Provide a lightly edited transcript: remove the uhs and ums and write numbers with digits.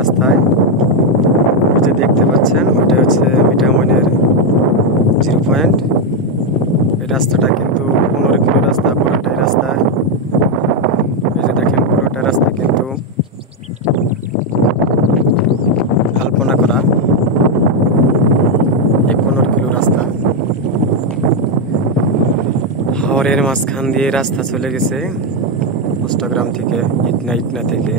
রাস্তায় ওই যে দেখতে পাচ্ছেন ওইটা হচ্ছে মিঠামইনের 0 পয়েন্ট। এই রাস্তাটা কিন্তু 15 কিলো রাস্তা, পুরোটাই রাস্তায়। এই যে দেখেন পুরোটা রাস্তা কিন্তু আলপনা করা। এই 15 কিলো রাস্তা হাওরের মাঝখান দিয়ে রাস্তা চলে গেছে অষ্টগ্রাম থেকে, ইটনা থেকে।